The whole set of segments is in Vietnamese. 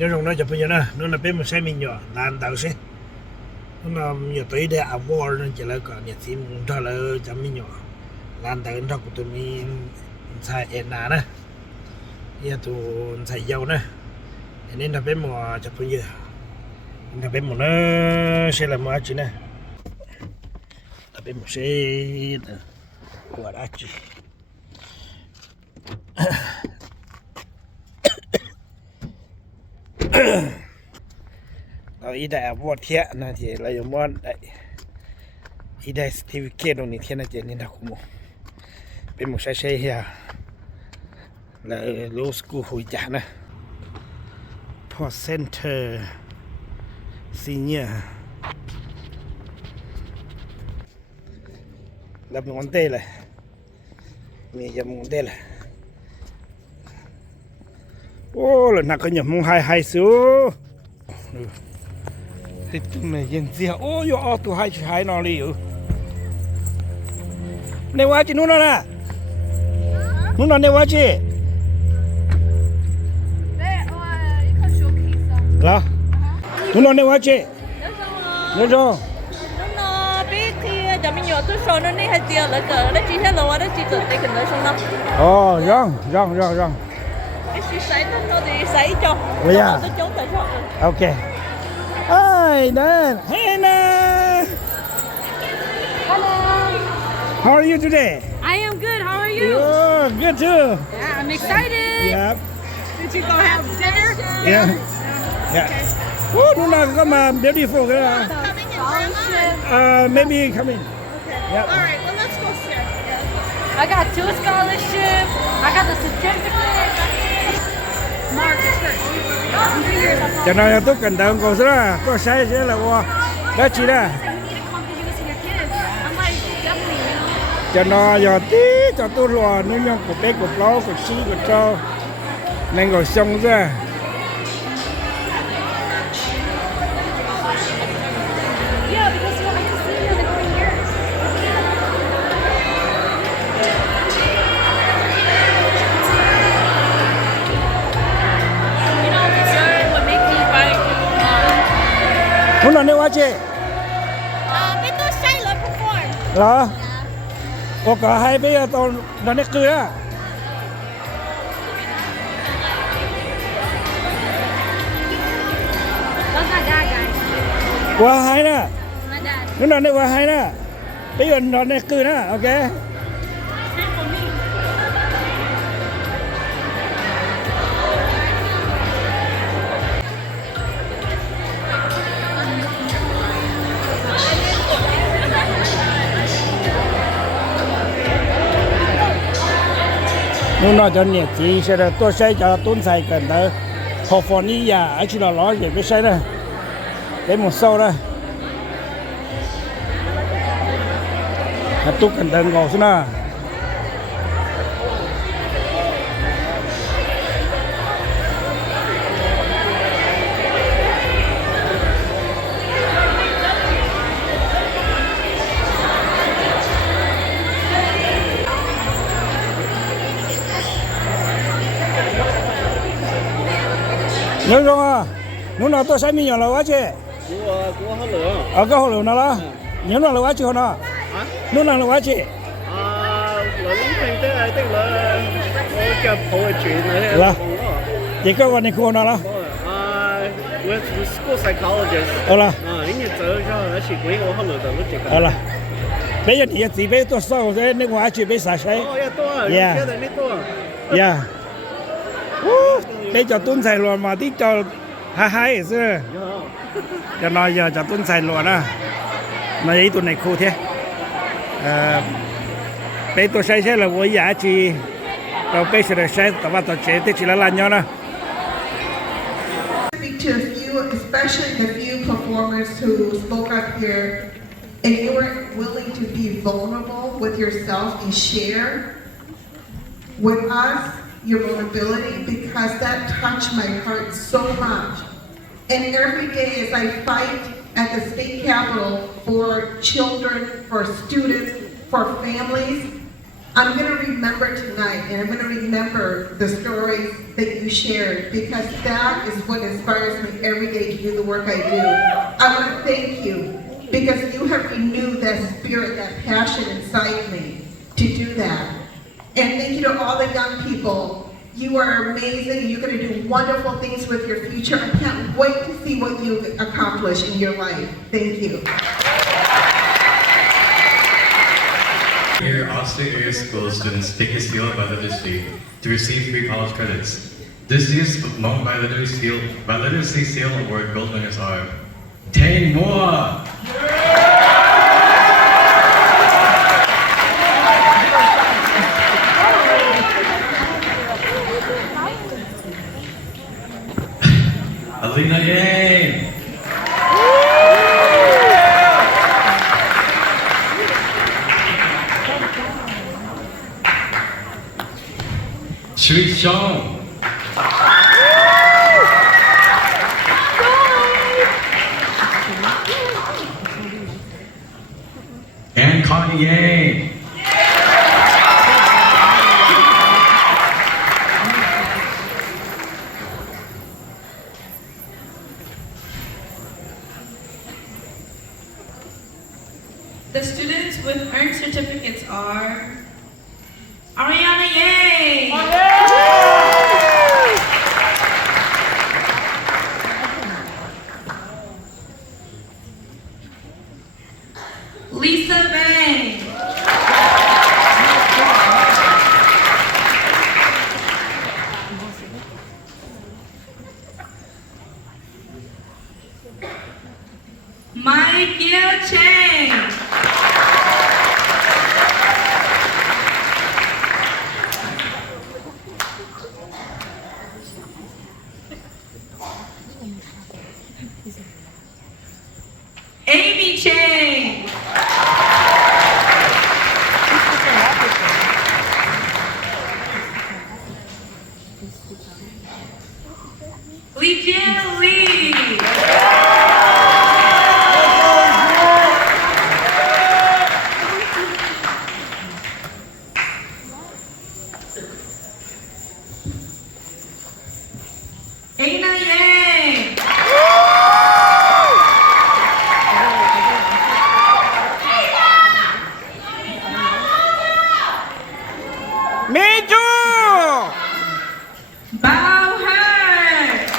nhớ rằng nó chụp bây giờ nè nó là bên một xe mình nhỏ làm tàu xe nó là nhiều tới để áo bò nên chỉ là còn nhiệt thì muốn cho là chấm mình nhỏ làm tàu nó của tụi mình xài ẻn nè giờ tụi xài dầu nè nên là bên một chụp bây giờ là bên một nó sẽ là một chuyện nè là bên một xe của đã chị ý đại vót thiệtนะที่เราอยู่บ้านý đại certificate ตรงนี้เทียนนะเจนี่นะคุณหมอเป็นหมอใช้เฮียแล้ว low school หุยจ่านะพอ center senior แล้วเป็นวันเต้เลยมียามวันเต้เลยโอ้แล้วนักก็หยำมงไฮสูติดตรงไหนยังเสียโอ้ยเอาตัวให้นอนเลยอยู่ในวัดจีนู่นน่ะนู่นในวัดจีเหรอนู่นในวัดจีนู่นจ้ะ咱们有多少呢？那还掉了个，那今天老外的几个那个能上了。哦，让。你是谁的？我的谁着？我呀。我的脚在上。OK。Hi, Dan. Hey, Dan. Hello. How are you today? I am good. How are you? Good too. Yeah, I'm excited. Yep. Did you go have dinner? Yeah. Oh, Nuna, come on, beautiful girl. Maybe come in. Okay. Yep. All right. Well, let's go sit. I got 2 scholarships. I got the certificate. Mark church. Cho nên tôi cần tặng cô đó, tôi sẽ là qua đó chị đó. Cho nó giờ tí cho tôi lo nếu như của bé của nó của chị của cho nên rồi xong ra. Muốn làm đâu chị? Bên tôi say rồi perform. Đó. Có cả hai bây giờ tôi là nét cười á. Qua hai nè. Nó là nét qua hai nè. Bây giờ nó nét cười nè, ok. Nó cho nhiệt thì sẽ là tôi sẽ cho tuân sai cần tới học phổ ní nhà ở chỉ là nó về cái xe đây cái một sau đây tôi cần tới ngồi xuống nào nhớ không à, lúc nào tôi sẽ mình nhỏ là quá chứ. Của hết lượng. Ở cái hồ lượng nào đó, nhớ nào là quá chứ hả nó? Lúc nào là quá chứ? Là lúc này tức là cái phụ chuyện này. Là. Chỉ cóวันนี้คุณnào đó? With the school psychologist. Là. Những người tới cho nó chỉ quý của hết lượng từ lúc trước. Là. Bây giờ thì chỉ biết tôi sau rồi nên quá chứ biết sao đấy. Yeah. Yeah. Bây giờ tuân xài luôn mà tí cho hai chứ cho nói giờ cho tuân xài luôn á mà ý tuần này khô thế bây tôi sẽ là với giá trị đầu bây giờ sẽ tập vào tổ chế thì chỉ là nhau nè. Speak to a few, especially the few performers who spoke up here, and you were willing to be vulnerable with yourself and share with us your vulnerability, because that touched my heart so much. And every day as I fight at the state capitol for children, for students, for families, I'm going to remember tonight, and I'm going to remember the stories that you shared, because that is what inspires me every day to do the work I do. I want to thank you, because you have renewed that spirit, that passion inside me to do that. And thank you to all the young people. You are amazing. You're going to do wonderful things with your future. I can't wait to see what you accomplish in your life. Thank you. Here, Austin area school students take a seal by literacy to receive free college credits. This year's Mount by Literacy Seal Award gold winners are Tane Moore, Alina Yang, Shui Chong, and Connie Yang. The students with earned certificates are Ariana Yang, Lisa Bang, Michael Chang, Amy Chang, Lee Jian Lee, Aina Yang, Me too! Bao Her,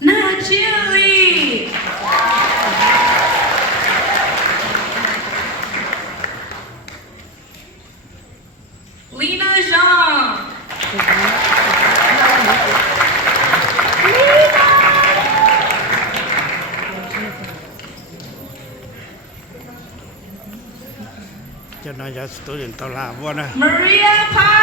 Na Chili, Lena Zhang, Cho nó cho student tao làm vô nè. Maria Pa,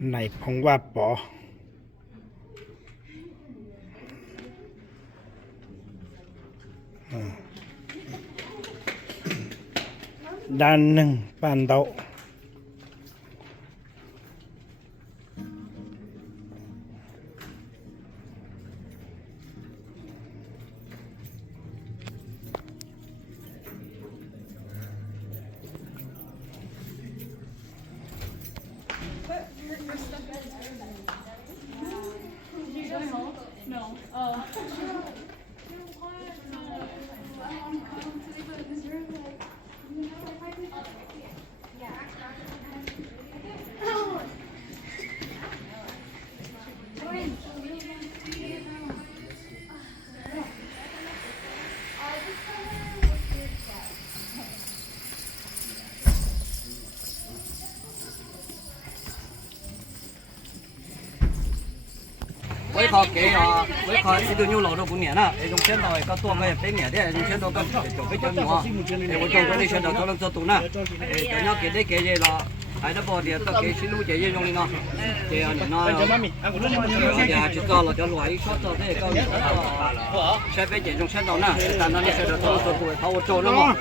Này phong qua bỏ. Đan nâng bàn đậu. No. Oh. Yeah. 靠给啊，为靠一头牛老多过年了，那种现到个多个北面的，那种现到个就比较牛啊，我做这里现到可能做多呢，人家给了。还得包的，到给新路这些用的呢，这样的呢，这还知道了，叫乱一说到这个，下边这种先到呢，但那你现在做多，把我走了嘛，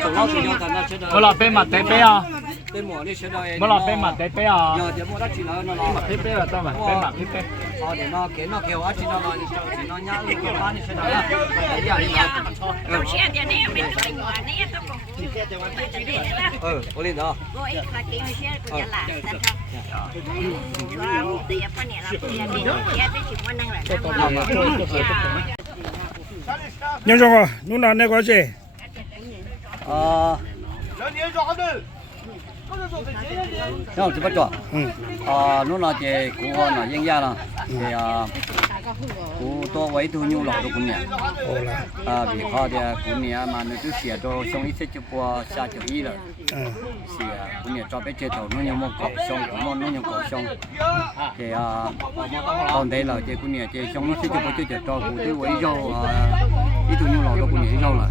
走老师要但那现在，我老板嘛得杯啊，对么？你现在，我老板嘛得杯啊，要这么那去了那了，得杯了，对嘛？得嘛得杯。好的，那给我去那了，去那伢子把你现在呢，哎呀，有钱的你没做完，你也都不。我领导。我一看给有些国家来，但是，我这也半年了，不也得去我那了，nhân trong à lúc nào này có gì Không, chỉ bắt chọn. Nó là cái cú họ là dân gia là thì cú to với thu nhiêu lọ cũng nhỉ. Vì họ thì cú nhỉ mà nó cứ xỉa cho xong ít chút qua xa chút ít rồi. Xỉa cú nhỉ cho bé chơi thầu nó nhiều một cổ xong cũng nó nhiều cổ xong. Thì còn đây là cái cú nhỉ chơi xong nó sẽ cho cú tư với rau ít thu nhiêu lọ cũng nhỉ rau là.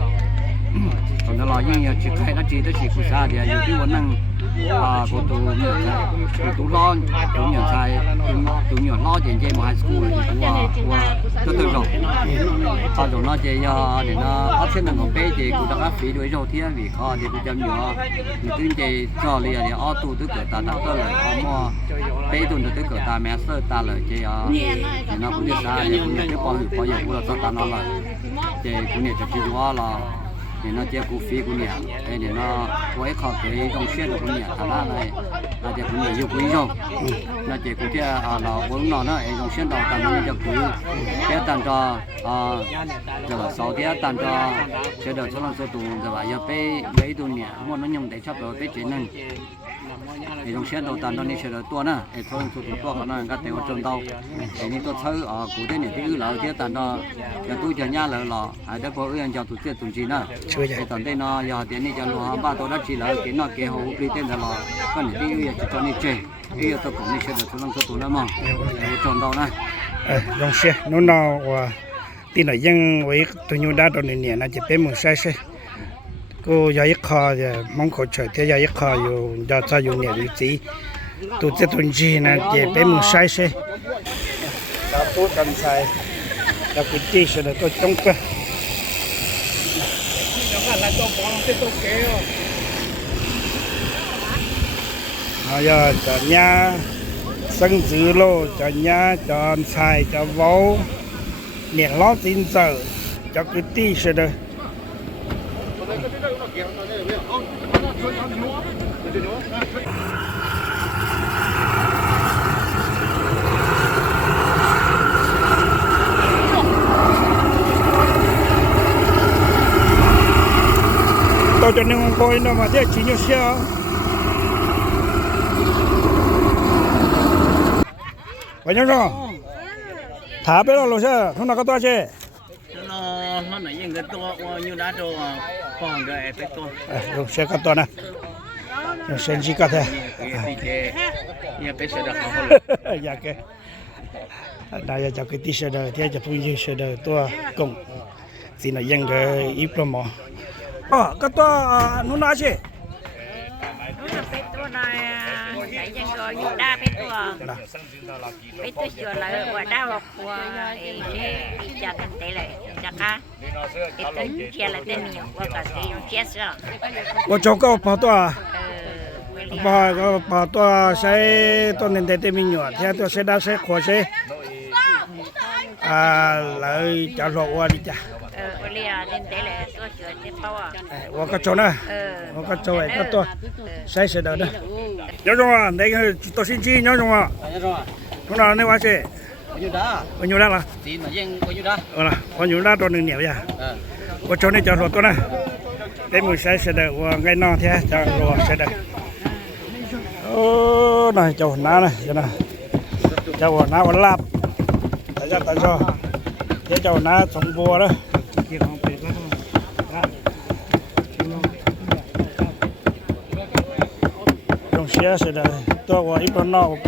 Còn nó là những chỉ khai nó chỉ tới chỉ cú xa thì nhiều cái vấn năng của tụ lo tụ nhỏ sai tụ nhỏ lo chuyện chơi mà high school thì qua cho tôi rồi rồi nó chơi để nó phát sinh được bé chơi cũng đã phí đuổi rồi thì vì khó thì cũng chăm nhỏ thì tuyên chơi cho liền thì auto tức là ta đặt tới là mua bé tuần tức là ta mẹ sơ ta là chơi thì nó cũng đi xa thì cũng nhận cái bao nhiêu cũng là cho ta nó là chơi cũng nhận cho chịu quá là thì nó chơi cổ phiếu của nhà, thì nó quay khó cái dòng xe của nhà, thằng này là chơi của nhà yêu quý rồi, nó chơi của chơi là vốn nó dòng xe đầu tàn nó chơi quý, cái tàn cho là sáu cái tàn cho chơi đầu cho nó số tụ rồi giờ bé tụ nhà, mua nó nhung để chấp rồi bé chuyện này, thì dòng xe đầu tàn nó đi chơi đầu tua nè, thì thôi số tụ tua của nó cái tiền trồng đâu, thì ní tôi thấy cụ thể này cái là cái tàn đó, giờ tôi chơi nhà là ai đã có ước cho tụi chơi tụi gì nè. Thì tận đây nó giờ tiền này cho nó ba tôi đã chỉ là cái nó kế hậu cái tên là cái này đi giờ cho nó chơi bây giờ tôi cũng đi chơi được cho nó cho tụi nó mà chọn đâu này dòng xe nó nào tin là dân với tụi nhau đã đồ này nó chỉ bé một sai xe cô giờ ít kho giờ mong khổ trời thế giờ ít kho dù giờ cho dù nhẹ gì tụi sẽ tụi gì nè chỉ bé một sai xe đã tốt cần sai đã quyết định sẽ được tôi trong cơ giờ cho nhà sân dữ lô cho nhà cho xài cho vấu miệng lót tin giờ cho cái tí sẽ được tôi cho nên coi nó mà thế chỉ nhiều xe vậy nhau rồi thả bé lo xe không nào có to chứ nó nãy giờ cái to như đá trâu còn cái cái to rồi xe có to nè rồi xe gì có thế nhà bé sẽ được dạ cái đây là cho cái tí xe đời thế cho phụ nữ xe đời to cùng thì là dân cái ít lắm mà cái to nó nói chứ nó bé to này cái dân gọi như đa bé to sửa lại quả đa lọc quả cái chả cần tệ lại chả cá cái tính chia lại tên nhiều qua cả cái dùng chia sẻ我做个跑多啊，跑多谁多年代名媛，听多谁打谁火谁，来加入我的家。我俩人带来多学点包啊。我个做呢，我个做个多，谁识得呢？杨总啊，那个多星期杨总啊，从哪那话去？我牛来了。好了，我牛来多能牛呀。我做那叫做多呢。để mình sẽ được ngày nào thế cho rồi sẽ được này chầu ná này cho này chầu ná còn lạp tại sao thế chầu ná trồng bùa đó trồng xe sẽ được tôi có ít con nọ ok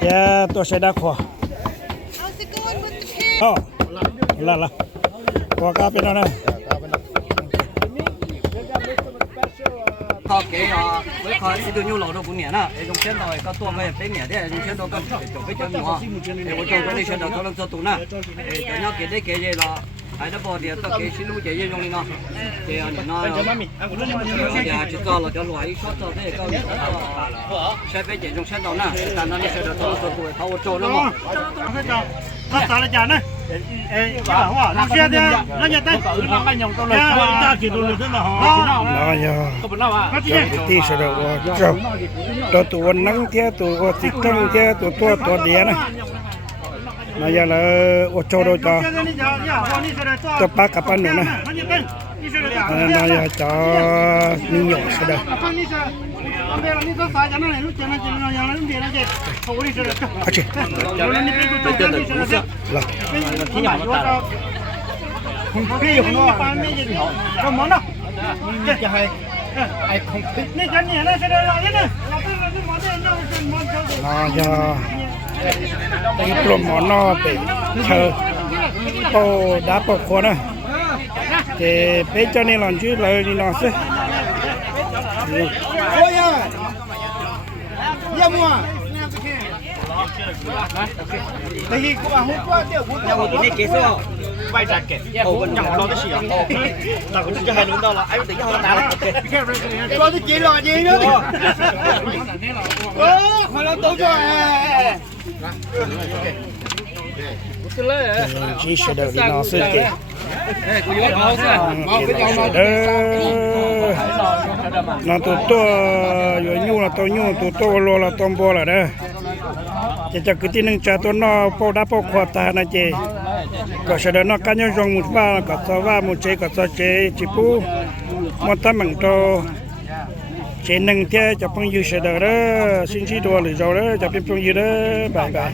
thế tôi sẽ đã khỏa อ๋อละพอกาเป็นอะไร họ cái với họ sẽ được nhiều lẩu đâu cũng nhẹ nè dùng chân đầu có tua về tới nhẹ đấy dùng chân đầu có chỗ cái chân nhỏ để một chỗ cái chân đầu có cho tụ nè để nhau cái đấy cái gì là ai đã bỏ tiền tao cái xin lỗi cái gì dùng đi nó thì nó thì chỉ cho là cho loại short cho thế có sẽ phải chỉ dùng chân đầu nè但那你chân đầu cho tụ thâu chỗ nó mà nó sao lại chán đấy wow làm xe đi nó nhận tay ta chỉ đồ thế nào nó giờ tí sẽ được cho tụ nắng theo tụ thịt căng theo tụ tua đĩa này nó giờ là ô châu đâu cho ba cặp ăn nữa này nó giờ cho miếng nhỏ sẽ được à chị là cái gì nó không món đâu cái hay ai không thích này cái này nó sẽ được lại nữa nó giờ cái pro món nó bị chờ ô đá bọc khô nè thì bây giờ này làm chứ lời đi nó sẽ ôi à ya mua tại vì cô bảo hôm qua tiêu của nhau cái này kế số vài trăm cái ồ chẳng lo cái gì à là cũng chưa hay luôn đâu là ai tính hơn ta là có cái gì lo gì nữa mà nó tốt rồi chỉ sẽ được đi nó sẽ kì nó tụt to rồi nhu là to nhu tụt to lo là tom bo là đó chỉ cho cái tin trả to nó bao đá bao khoa ta này chị có sẽ nó cá nhân trong một ba có sáu ba một chế có sáu chế chỉ pu một tấm bằng to chế nâng theo cho phong dư sẽ đó xin chỉ đồ lười rồi đó cho phong dư đó bài bài